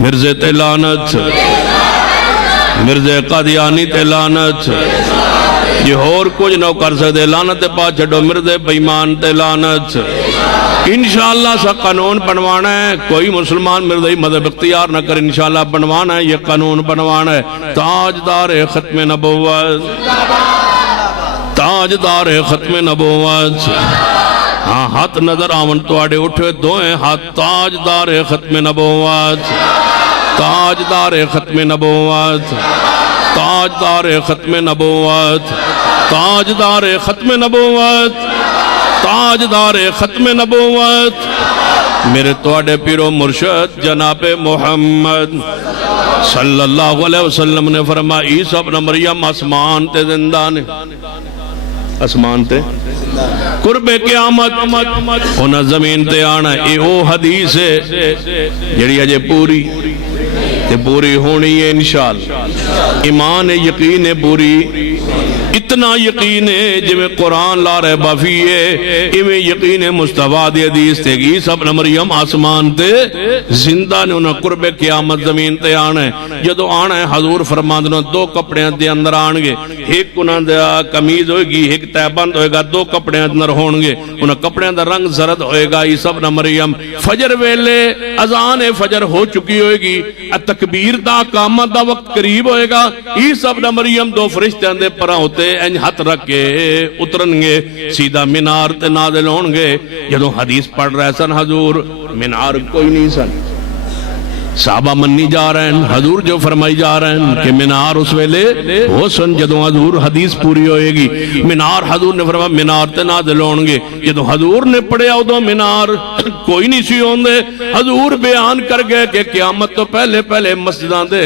مرزے تے لعنت، مرزے قادیانی تے لعنت، جی اور کچھ نہ کر سکتے لعنت پا چھڑو مرزے بیمان تے لعنت۔ انشاءاللہ سا قانون بنوانا ہے، کوئی مسلمان مرزائی مذہب اختیار نہ کر، انشاءاللہ بنوانا ہے، یہ قانون بنوانا ہے۔ تاجدار ختم نبوت، تاجدار ختم نبوت، ہاں ہاتھ نظر آون تو آڑے اٹھے دوئیں ہاتھ، تاجدار ختم نبوت، تاجدار ختم نبوت، تاجدار ختم نبوت، تاجدار ختم نبوت، تاجدار ختم نبوت، میرے توڑے پیرو مرشد جناب محمد صلی اللہ علیہ وسلم نے فرمایا عیسیٰ ابن مریم آسمان تے زندہ نے، آسمان تے قرب قیامت انہاں زمین تے آنا، اے او حدیث ہے جڑی اجے پوری تے پوری ہونی ہے انشاءاللہ۔ ایمان یقین پوری اتنا یقین ہے جو قرآن لا رہے بافی ہے، ایویں یقین مصطفیٰ دی حدیث تے عیسیٰ ابن مریم آسمان تے زندہ نے، انہاں قرب قیامت زمین تے آنا ہے۔ جدو آنا ہے حضور فرماندنوں دو کپڑے دے اندر آنگے، ایک انہاں دے کمیز ہوئے گی، ایک تہبند ہوئے گا، دو کپڑے اندر ہونگے، انہاں کپڑے اندر رنگ زرد ہوئے گا۔ عیسیٰ ابن مریم فجر ویلے اذان فجر ہو چکی ہوئے گی، تکبیر دا قامت دا وقت قریب ہوئے گا، عیسیٰ ابن مریم دو فرشتے اندے پرا ہوتے انج ہاتھ رکھ کے اترنگے، سیدھا منار تے نازل ہونگے۔ جدو حدیث پڑھ رہے سن حضور، منار کوئی نہیں سن، صحابہ منی جا رہے ہیں، حضور جو فرمائی جا رہے ہیں کہ منار اس ویلے ہو سن جدو حضور حدیث پوری ہوئے گی۔ منار حضور نے فرمایا منار تے نازل ہونگے، جدو حضور نے پڑھے ادو منار کوئی نہیں سی ہوندے، حضور بیان کر گئے کہ قیامت تو پہلے پہلے مسجداں دے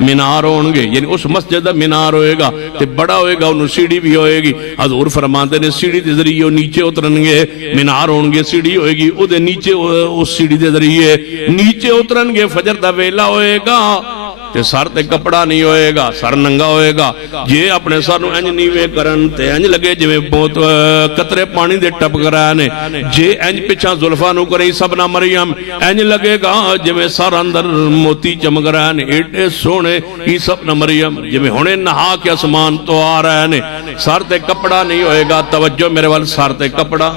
منار ہونگے، یعنی اس مسجد منار ہوئے گا تے بڑا ہوئے گا، انہوں سیڑھی بھی ہوئے گی۔ حضور فرماتے نے سیڑھی دے ذریعے نیچے اترنگے، منار ہونگے، سیڑھی ہوئے گی، او دے نیچے اس سیڑھی دے ذریعے نیچے اترنگے، فجر دا ویلا ہوئے گا تے سر تے کپڑا نہیں ہوئے گا، سر ننگا ہوئے گا۔ جے اپنے سر نو انج نیوے کرن تے انج لگے جو بہت قطرے پانی دے ٹپ کرانے، جے انج پچھا زلفا نو کرے عیسیٰ ابن مریم انج لگے گا جو سر اندر موتی چمک رہے، ایڈے سونے عیسیٰ ابن مریم جو ہونے نہا کے اسمان تو آ رہے، سر تے کپڑا نہیں ہوئے گا۔ توجہ میرے وال، سر تے کپڑا،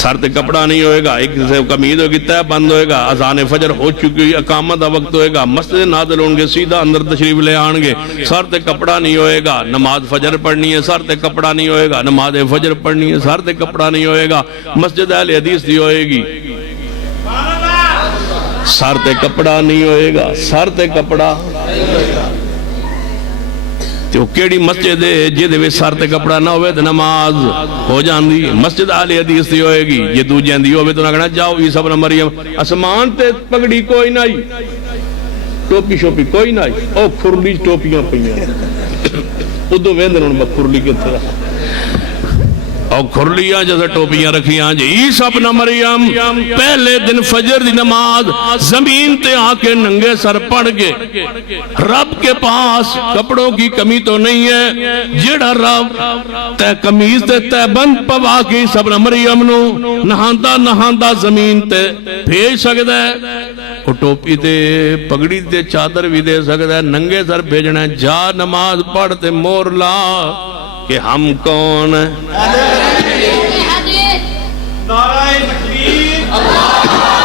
سر تے کپڑا نہیں ہوئے گا، ایک سے کمید ہوگی، تہ بند ہوئے گا، اذان فجر ہو چکی، اقامت دا وقت ہوئے گا، مسجد نازل ہونگے، سیدھا اندر تشریف لے آنگے، سر تے کپڑا نہیں ہوئے گا، نماز فجر پڑھنی ہے، سر تے کپڑا نہیں ہوئے گا، نماز فجر پڑھنی ہے، سر تے کپڑا نہیں ہوئے گا، مسجد اہل حدیث دی ہوئے گی، سر تے کپڑا نہیں ہوئے گا، سر تے کپڑا تو کیڑی مسجد ہے جدے وے سر تے کپڑا نہ ہوئے تو نماز ہو جاندی، مسجد اہل حدیث دی ہوئے گی، یہ دو جاندی ہوئے تو نہ کہنا جاؤ عیسیٰ ابن مریم اسمان تے پگڑی کوئی نہیں، ٹوپی شوپی کوئی نہیں، او کھرلی ٹوپیاں پئیاں، ادو ویندن ان میں کھرلی کتے رہا، اور کھرلیاں جیسے ٹوپیاں رکھیاں جی۔ عیسیٰ ابن مریم پہلے دن فجر دی نماز زمین تے آ کے ننگے سر پڑھ گے، رب کے پاس کپڑوں کی کمی تو نہیں ہے، جیڑا رب تے کمیز تے تے بند پوا کے عیسیٰ ابن مریم نو نہاندہ نہاندہ زمین تے بھیج سکتا ہے، وہ ٹوپی تے پگڑی تے چادر بھی دے سکتا ہے، ننگے سر بھیجنا ہے، جا نماز پڑھتے مور لا کہ ہم کون ہیں۔ نعرہ تکبیر، اللہ